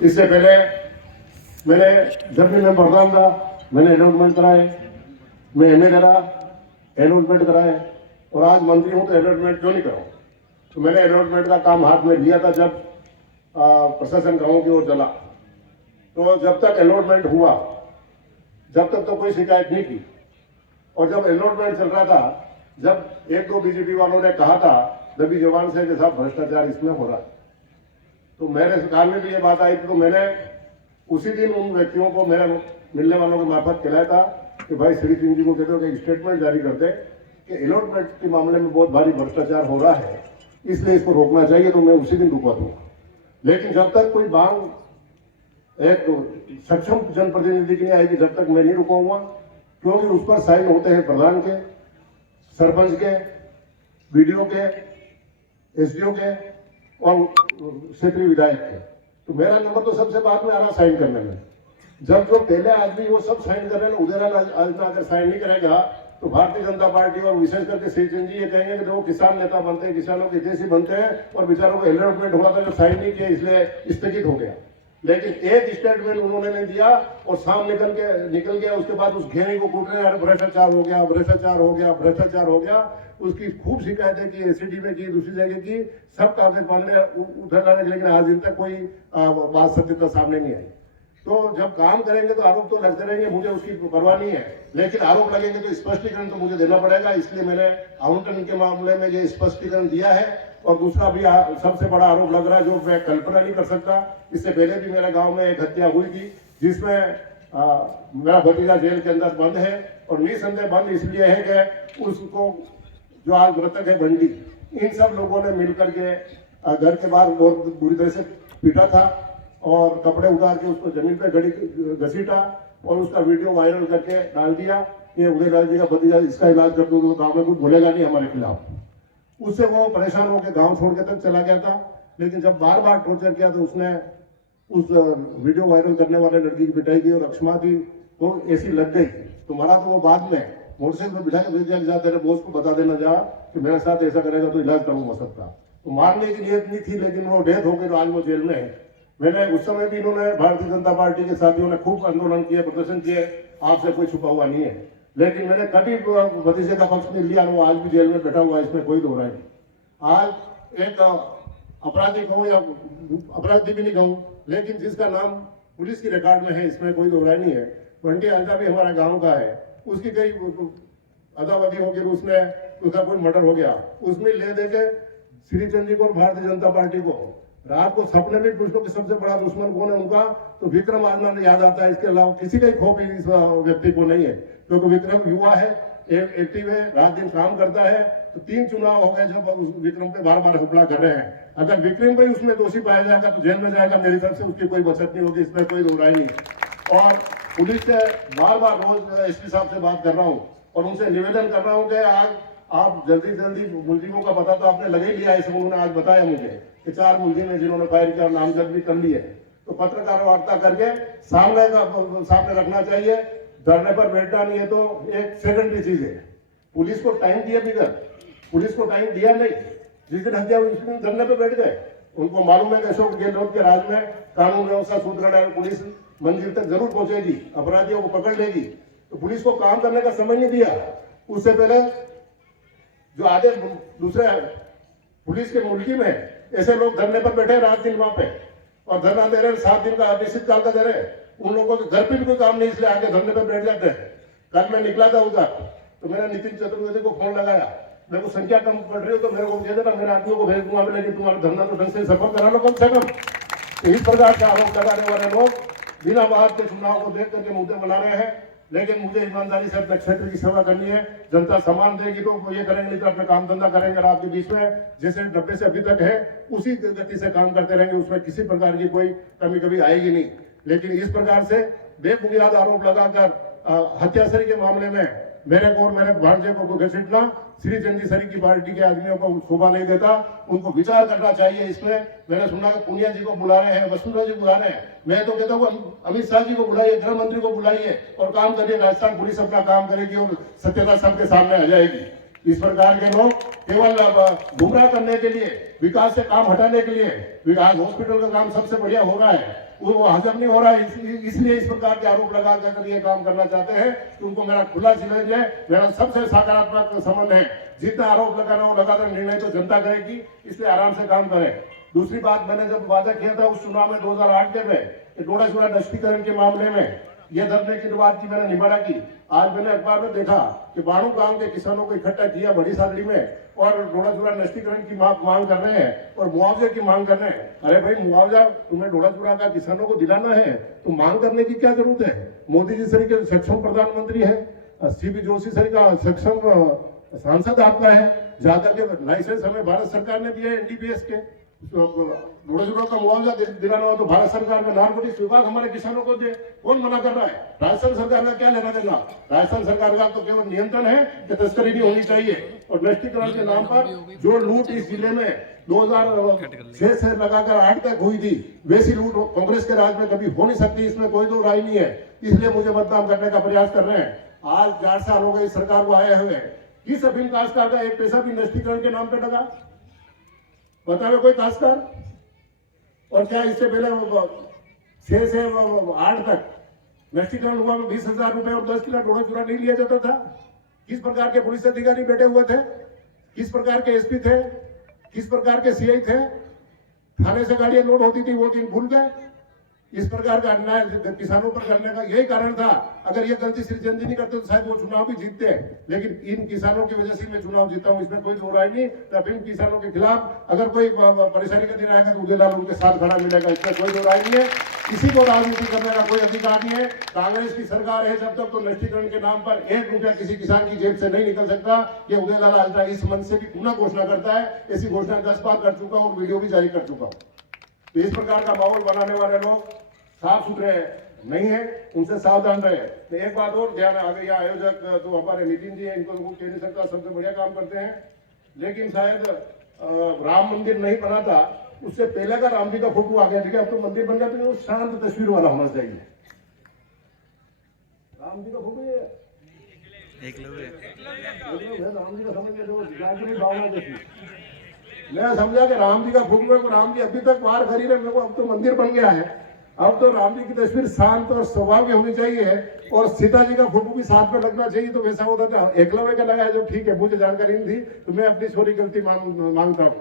इससे पहले मैंने जब भी मैं प्रधान था मैंने अलॉटमेंट कराए, मैं एमएलए रहा अलॉटमेंट कराए, और आज मंत्री हूं तो अलॉटमेंट क्यों नहीं कराऊं। तो मैंने अलॉटमेंट का काम हाथ में लिया था जब प्रशासन गाँव की ओर चला। तो जब तक अलॉटमेंट हुआ जब तक तो कोई शिकायत नहीं की, और जब अलॉटमेंट चल रहा था, जब एक दो बीजेपी वालों ने कहा था दबी जबान से कि साहब भ्रष्टाचार इसमें हो रहा है, तो मेरे सरकार में भी ये बात आई थी। तो मैंने उसी दिन उन व्यक्तियों को मेरे मिलने वालों के मार्फत कहलाया था कि भाई श्री सिंह जी को कहते हो कि स्टेटमेंट जारी कर दे कि अलॉटमेंट के मामले में बहुत भारी भ्रष्टाचार हो रहा है, इसलिए इसको रोकना चाहिए। तो मैं उसी दिन रुकवा दूंगा। लेकिन जब तक कोई मांग एक सक्षम जनप्रतिनिधि की नहीं आएगी जब तक मैं नहीं रुकाऊंगा, क्योंकि उस पर साइन होते हैं प्रधान के, सरपंच के, बीडीओ के, एसडीओ के और क्षेत्रीय विधायक के। तो मेरा नंबर तो सबसे बाद में आ रहा साइन करने में। जब जो पहले आदमी वो सब साइन कर रहे हैं, उधर आदमी अगर साइन नहीं करेगा तो भारतीय जनता पार्टी और विशेष करके श्री चंद जी ये कहेंगे कि वो किसान नेता बनते हैं, किसानों के हितैषी बनते हैं, और बेचारों को अलॉटमेंट हुआ था जो साइन नहीं किया इसलिए स्थगित हो गया। लेकिन एक स्टेटमेंट उन्होंने नहीं दिया और शाम निकल गया। उसके बाद उस घेरे को कूट रहे हैं, भ्रष्टाचार हो गया, भ्रष्टाचार हो गया, भ्रष्टाचार हो गया। उसकी खूब शिकायतें की, एसीडी में की, दूसरी जगह की, सब कागज मांगने उधर लाने, लेकिन आज दिन तक कोई बात सत्यता सामने नहीं आई। तो जब काम करेंगे तो आरोप तो लगते रहेंगे, मुझे उसकी परवाह नहीं है, लेकिन आरोप लगेंगे तो स्पष्टीकरण तो मुझे देना पड़ेगा। इसलिए मैंने आवंटन के मामले में ये स्पष्टीकरण दिया है। और दूसरा भी सबसे बड़ा आरोप लग रहा है जो मैं कल्पना नहीं कर सकता। इससे पहले भी मेरे गांव में एक हत्या हुई थी जिसमें मेरा भतीजा जेल के अंदर बंद है, और निसंदेह बंद इसलिए है कि उसको जो आज मृतक है बंटी, इन सब लोगों ने मिलकर के घर के बाहर बहुत बुरी तरह से पीटा था और कपड़े उतार के उसको जमीन पे घसीटा और उसका वीडियो वायरल करके डाल दिया कि उदयलाल जी का भतीजा इसका इलाज कर दो, तो गाँव में कुछ बोलेगा नहीं हमारे खिलाफ। उससे वो परेशान होकर गांव छोड़ के तक चला गया था। लेकिन जब बार बार टॉर्चर किया तो उसने उस वीडियो वायरल करने वाले लड़की की पिटाई की और अक्षमा की, तो ऐसी लग गई। तो मारा तो वो बाद में मोटरसाइकिल पर बिठा के भेज दिया, जा तेरे बॉस को बता देना जा कि मेरे साथ ऐसा करेगा तो इलाज करूंगा सबका। तो मारने की नीयत नहीं थी, लेकिन वो डेथ हो गई तो आज वो जेल में है। मैंने उस समय भी इन्होंने भारतीय जनता पार्टी के साथियों ने खूब आंदोलन किए, प्रदर्शन किए, आपसे कोई छुपा हुआ नहीं है। लेकिन मैंने कभी भतीजे का पक्ष नहीं लिया, वो आज भी जेल में बैठा हुआ है, इसमें कोई दो राय नहीं। आज एक अपराधी कहूँ या अपराधी भी नहीं कहूँ, लेकिन जिसका नाम पुलिस की रिकॉर्ड में है, इसमें कोई दो राय नहीं है। बंटी हल्दा भी हमारा गांव का है, उसकी कई अदावधी हो गई, उसका कोई मर्डर हो गया, उसमें ले दे के श्री चंद जी को और भारतीय जनता पार्टी को रात को सपने में पूछ लो कि सबसे बड़ा दुश्मन कौन है उनका, तो विक्रम आजना याद आता है। इसके अलावा किसी का ही खौफ इस व्यक्ति को नहीं है, क्योंकि विक्रम युवा है, एक्टिव है, रात दिन काम करता है। तो 3 चुनाव हो गए जब विक्रम पे बार बार हमला कर रहे हैं। अगर विक्रम भाई उसमें दोषी पाया जाएगा तो जेल में जाएगा, मेरी तरफ से उसकी कोई बचत नहीं होगी, इसमें कोई दोहराई नहीं है। और पुलिस से बार बार रोज एसपी साहब से बात कर रहा हूँ और उनसे निवेदन कर रहा हूँ कि आज आप जल्दी मुलजिमों का पता तो आपने लगा ही लिया है। उन्होंने आज बताया मुझे कि 4 मुलजिम है जिन्होंने फायर किया और नामजद भी कर लिए। तो पत्रकार वार्ता करके सामने रखना चाहिए, धरने पर बैठना नहीं है। तो एक सेकेंडरी चीज है, पुलिस को टाइम दिया बिगड़, पुलिस को टाइम दिया नहीं, जिस दिन हत्या हुई उस दिन धरने पर बैठ गए। उनको मालूम है कि अशोक गहलोत के राज में कानून व्यवस्था सुदृढ़ है, पुलिस मंजिल तक जरूर पहुंचेगी, अपराधियों को पकड़ लेगी। तो पुलिस को काम करने का समय नहीं दिया। उससे पहले जो आदेश दूसरे पुलिस के मुल्की में ऐसे लोग धरने पर बैठे रात दिन वहां पे और धरना दे रहे, 7 दिन का अनिश्चित काल का दे रहे। उन लोगों के घर पे भी कोई काम नहीं, इसलिए आगे धरने पर बैठ जाते हैं। कल मैं निकला था उधर, तो मैंने नितिन चतुर्वेदी को फोन लगाया, मेरे को संख्या कम पड़ रही हो तो मेरे को दे देना, मेरे आदमियों को भेज दूंगा, लेकिन तुम्हारा धरना तो ढंग से सफल करा लो कम से कम। तो इस प्रकार के आरोप लगाने वाले लोग बिना बात के चुनाव को देख करके मुद्दे बना रहे हैं। लेकिन मुझे ईमानदारी से अपने क्षेत्र की सेवा करनी है, जनता सम्मान देगी तो ये करेंगे, नहीं तो अपना काम धंधा करेंगे। आपके बीच में जैसे 90 से अभी तक है उसी गति से काम करते रहेंगे, उसमें किसी प्रकार की कोई कमी कभी आएगी नहीं। लेकिन इस प्रकार से बेबुनियाद आरोप लगाकर हत्यासरी के मामले में मेरे को और मेरे भांजे को घसीटना श्री चंद जी सरी की पार्टी के आदमियों को शोभा नहीं देता। उनको विचार करना चाहिए इसमें। मैंने सुना कि पुनिया जी को बुला रहे हैं, वसुंधरा जी बुला रहे हैं। मैं तो कहता हूँ अमित शाह जी को बुलाइए, गृह मंत्री को बुलाइए और काम करिए। राजस्थान पुलिस अपना काम करेगी और सत्यता सबके सामने आ जाएगी। इस प्रकार के लोग केवल गुमराह करने के लिए, विकास से काम हटाने के लिए। विकास हॉस्पिटल का काम सबसे बढ़िया हो रहा है, वो हजम नहीं हो रहा है, इसलिए इस प्रकार के आरोप लगा कर ये काम करना चाहते हैं। तो उनको मेरा खुला चैलेंज है, मेरा सबसे सकारात्मक संबंध है। जितना आरोप लगाना हो लगातार, निर्णय तो जनता करेगी, इसलिए आराम से काम करें। दूसरी बात, मैंने जब वादा किया था उस चुनाव में 2008 में डोडाचूड़ा नष्टीकरण के मामले में ये धरने की बात की, मैंने निवाड़ा की। आज मैंने अखबार में देखा कि बाणू गांव के किसानों को इकट्ठा किया बड़ी सादड़ी में और डोडाचूड़ा नष्टीकरण की मांग कर रहे हैं और मुआवजे की मांग कर रहे हैं। अरे भाई, मुआवजा तुम्हें डोडाचूड़ा का किसानों को दिलाना है तो मांग करने की क्या जरूरत है? मोदी जी सर के सक्षम प्रधानमंत्री है, सीपी जोशी सर का सक्षम सांसद आपका है, जाकर के लाइसेंस हमें भारत सरकार ने दिए एनडीपीएस के। डोडाचूड़ा का मुआवजा दिलाना हो तो भारत सरकार का नारकोटिक्स विभाग हमारे किसानों को दे। कौन मना कर रहा है? राजस्थान सरकार का क्या लेना देना? राजस्थान सरकार का तो केवल नियंत्रण है कि तस्करी नहीं होनी चाहिए। और नष्टीकरण के नाम पर जो लूट इस जिले में 2006 से लगाकर 8 तक हुई थी, वैसी लूट कांग्रेस के राज में कभी हो नहीं सकती, इसमें कोई दो राय नहीं है। इसलिए मुझे बदनाम करने का प्रयास कर रहे हैं। आज 4 साल हो गए सरकार को आए हुए, किस अफीम काश्तकार का एक पैसा भी नष्टीकरण के नाम पे लगा? बतावे कोई काश्तकार? और क्या इससे पहले 6 से 8 तक नष्टीकरण हुआ में 20,000 रुपए और 10 किलो डोडाचूड़ा नहीं लिया जाता था? किस प्रकार के पुलिस अधिकारी बैठे हुए थे? किस प्रकार के एसपी थे? किस प्रकार के सीआई थे? थाने से गाड़ियां लोड होती थी, वो दिन भूल गए। इस प्रकार का अन्याय किसानों पर करने का यही कारण था। अगर ये गलती श्री चंद जी नहीं करते तो शायद वो चुनाव भी जीतते हैं, लेकिन इन किसानों की वजह से मैं चुनाव जीता हूं, इसमें कोई दो राय नहीं। तब इन किसानों के खिलाफ अगर कोई परेशानी का दिन आएगा तो उदयलाल उनके साथ खड़ा मिलेगा, इसमें कोई दो राय नहीं है। किसी को राजनीति करने का कोई अधिकार नहीं है। कांग्रेस की सरकार है जब तक तो नष्टीकरण के नाम पर 1 रुपया किसी किसान की जेब से नहीं निकल सकता। ये उदयलाल आल्टा इस मंच से भी पुनः घोषणा करता है, ऐसी घोषणा 10 बार कर चुका हूं और वीडियो भी जारी कर चुका हूं। तो इस प्रकार का माहौल बनाने वाले लोग साफ सुथरे नहीं है, उनसे सावधान रहे। तो एक बात और ध्यान, अगर यह आयोजक तो हमारे नितिन जी हैं, इनको तो कह नहीं सकता, सबसे बढ़िया काम करते हैं, लेकिन शायद राम मंदिर नहीं बना था उससे पहले का राम जी का फोटो आ गया। ठीक है, अब तो मंदिर बन गया, तो वो शांत तस्वीर वाला होना चाहिए। राम जी का फोटो ये राम जी का समझ के भावना जैसी मैं समझा कि राम जी का फोटो है, राम जी अभी तक बाहर खड़ी रहे, मेरे को अब तो मंदिर बन गया है। अब तो राम जी की तस्वीर शांत और स्वभाव होनी चाहिए और सीता जी का फोटो भी साथ में लगना चाहिए। तो वैसा होता था, एकलव्य का लगाया जो ठीक है, मुझे जानकारी नहीं थी, तो मैं अपनी छोटी गलती मांगता हूँ।